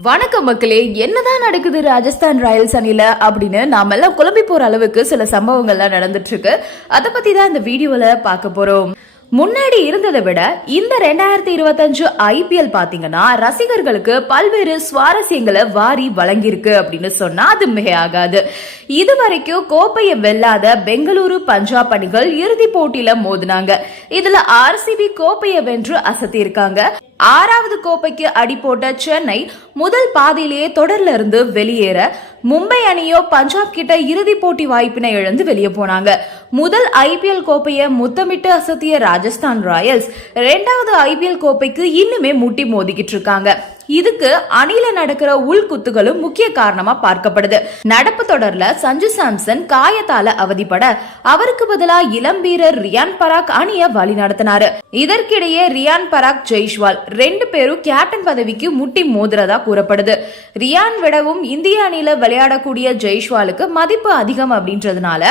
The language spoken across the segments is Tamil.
வணக்கம் மக்களே என்னதான் நடக்குது ராஜஸ்தான் ராயல்ஸ் அணியில அப்படின்னு நாம எல்லாம் குழம்பி போற அளவுக்கு சில சம்பவங்கள்லாம் நடந்துட்டு இருக்கு அதை பத்தி தான் இந்த வீடியோல பார்க்க போறோம். முன்னாடி இருந்ததை விட இந்த ரெண்டாயிரத்தி இருபத்தஞ்சு ஐபிஎல் பாத்தீங்கன்னா ரசிகர்களுக்கு பல்வேறு சுவாரஸ்யங்களை வாரி வழங்கியிருக்கு அப்படின்னு சொன்னா அது மிக ஆகாது இதுவரைக்கும் கோப்பையை வெல்லாத பெங்களூரு பஞ்சாப் அணிகள் இறுதி போட்டியில மோதினாங்க. இதுல ஆர்சிபி கோப்பையை வென்று அசத்தியிருக்காங்க. ஆறாவது கோப்பைக்கு அடி போட்ட சென்னை முதல் பாதியிலேயே தொடர்ல இருந்து வெளியேற மும்பை அணியோ பஞ்சாப் கிட்ட இறுதி போட்டி வாய்ப்பினை இழந்து வெளியே போனாங்க. முதல் ஐபிஎல் கோப்பையை முத்தமிட்டு அசத்திய ராஜஸ்தான் ராயல்ஸ். இரண்டாவது ஐபிஎல் கோப்பைக்கு இன்னுமே முட்டி மோதிக்கிட்டு இருக்காங்க. இதுக்கு அணில நடக்கிற உள்குத்துகளும் முக்கிய காரணமா பார்க்கப்படுது. நடப்பு தொடர்ல சஞ்சு சாம்சன் காயத்தால அவதிப்பட அவருக்கு பதிலா இளம் வீரர் ரியான் பராக் அணிய வழி நடத்தினாரு. இதற்கிடையே ரியான் பராக் ஜெய்ஷ்வால் ரெண்டு பேரும் கேப்டன் பதவிக்கு முட்டி மோதுறதா கூறப்படுது. ரியான் விடவும் இந்திய அணியில விளையாடக்கூடிய ஜெய்ஷ்வாலுக்கு மதிப்பு அதிகம் அப்படின்றதுனால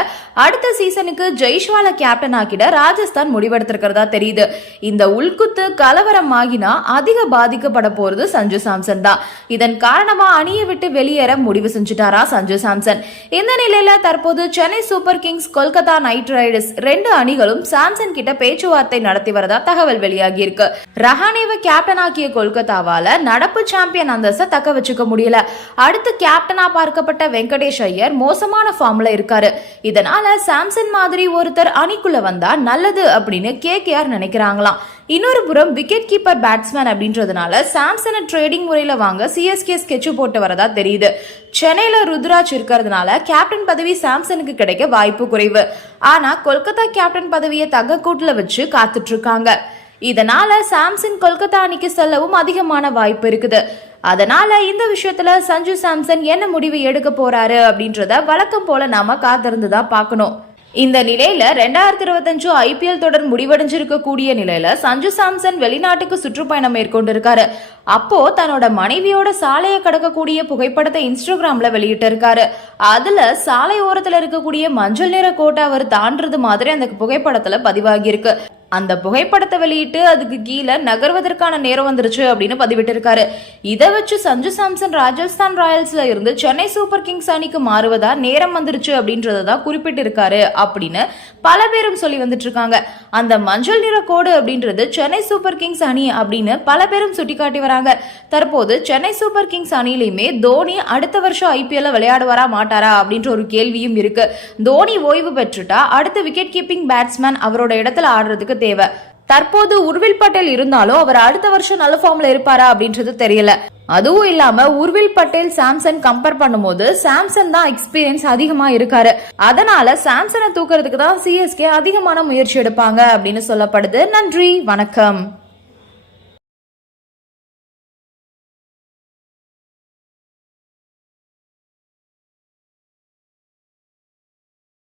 அடுத்த சீசனுக்கு ஜெய்ஷ்வால கேப்டன் ஆக்கிட ராஜஸ்தான் முடிவெடுத்திருக்கிறதா தெரியுது. இந்த உள்குத்து கலவரம் ஆகினா அதிக பாதிக்கப்பட போறது சஞ்சு சாம்சன் தான். இதன் காரணமா அணியை விட்டு வெளியேற முடிவு செஞ்சுட்டாரா சஞ்சு சாம்சன். இந்த நிலையில தற்போது Chennai Super Kings Kolkata Knight Riders ரெண்டு அணிகளும் சாம்சன் கிட்ட பேச்சுவார்த்தை நடத்தி வரதா தகவல் வெளியாகி இருக்கு ரஹானேவை கேப்டன் ஆக்கிய கொல்கத்தாவால நடப்பு சாம்பியன் அந்தஸ்தை தக்க வச்சுக்க முடியல. அடுத்து கேப்டனா பார்க்கப்பட்ட வெங்கடேஷ் ஐயர் மோசமான ஃபார்ம்ல இருக்காரு. இதனால சாம்சன் மாதிரி ஒருத்தர் அணிக்குள்ள வந்தா நல்லது அப்படின்னு கே கே ஆர் நினைக்கிறாங்களாம். இன்னொரு புறம் விக்கெட் கீப்பர் பேட்ஸ்மேன் அப்படின்றதுனால சாம்சனை ட்ரேடிங் முறையில் வாங்க சிஎஸ்கே ஸ்கெட்ச் போட்டு வரதா தெரியுது. சென்னையில் ருத்ராஜ் இருக்கிறதுனால கேப்டன் பதவி சாம்சனுக்கு கிடைக்க வாய்ப்பு குறைவு. ஆனால் கொல்கத்தா கேப்டன் பதவியை தங்கக்கூட்டுல வச்சு காத்துட்டு இருக்காங்க இதனால சாம்சன் கொல்கத்தா அணிக்கு செல்லவும் அதிகமான வாய்ப்பு இருக்குது. அதனால இந்த விஷயத்துல சஞ்சு சாம்சன் என்ன முடிவு எடுக்க போறாரு அப்படின்றத வழக்கம் போல நாம காத்திருந்து தான் பார்க்கணும். இந்த நிலையில ரெண்டாயிரத்தி இருபத்தஞ்சு ஐபிஎல் தொடர் முடிவடைஞ்சிருக்கக்கூடிய நிலையில சஞ்சு சாம்சன் வெளிநாட்டுக்கு சுற்றுப்பயணம் மேற்கொண்டிருக்காரு. அப்போ தன்னோட மனைவியோட சாலையை கடக்கக்கூடிய புகைப்படத்தை இன்ஸ்டாகிராம்ல வெளியிட்டிருக்காரு. அதுல சாலை ஓரத்துல இருக்கக்கூடிய மஞ்சள் நிற கோட்டை அவர் தாண்டது மாதிரி அந்த புகைப்படத்துல பதிவாகி இருக்கு அந்த புகைப்படத்தை வெளியிட்டு அதுக்கு கீழே நகர்வதற்கான நேரம் வந்துருச்சு அப்படின்னு பதிவிட்டிருக்காரு. இதை வச்சு சஞ்சு சாம்சன் ராஜஸ்தான் ராயல்ஸ்ல இருந்து சென்னை சூப்பர் கிங்ஸ் அணிக்கு மாறுவதா நேரம் வந்துருச்சு அப்படின்றத தான் குறிப்பிட்டிருக்காரு அப்படின்னு பல பேரும் சொல்லி வந்துட்டு இருக்காங்க அந்த மஞ்சள் நிற கோடு அப்படின்றது சென்னை சூப்பர் கிங்ஸ் அணி அப்படின்னு பல பேரும் சுட்டிக்காட்டி வராங்க. தற்போது சென்னை சூப்பர் கிங்ஸ் அணியிலையுமே தோனி அடுத்த வருஷம் ஐபிஎல்ல விளையாடுவாரா மாட்டாரா அப்படின்ற ஒரு கேள்வியும் இருக்கு. தோனி ஓய்வு பெற்றுட்டா அடுத்த விக்கெட் கீப்பிங் பேட்ஸ்மேன் அவரோட இடத்துல ஆடுறதுக்கு தேவை. தற்போது உர்வில் பட்டேல் இருந்தாலும் அவர் அடுத்த வருஷம் நல்ல ஃபார்ம்ல இருப்பாரா அப்படின்றது தெரியல. அதுவும் இல்லாம உர்வில் பட்டேல் சாம்சன் கம்பேர் பண்ணும்போது சாம்சன் தான் எக்ஸ்பீரியன்ஸ் அதிகமா இருக்காரு. அதனால சாம்சனை தூக்குறதுக்கு தான் சிஎஸ்கே அதிகமான முயற்சி எடுப்பாங்க அப்படின்னு சொல்லப்படுது. நன்றி வணக்கம்.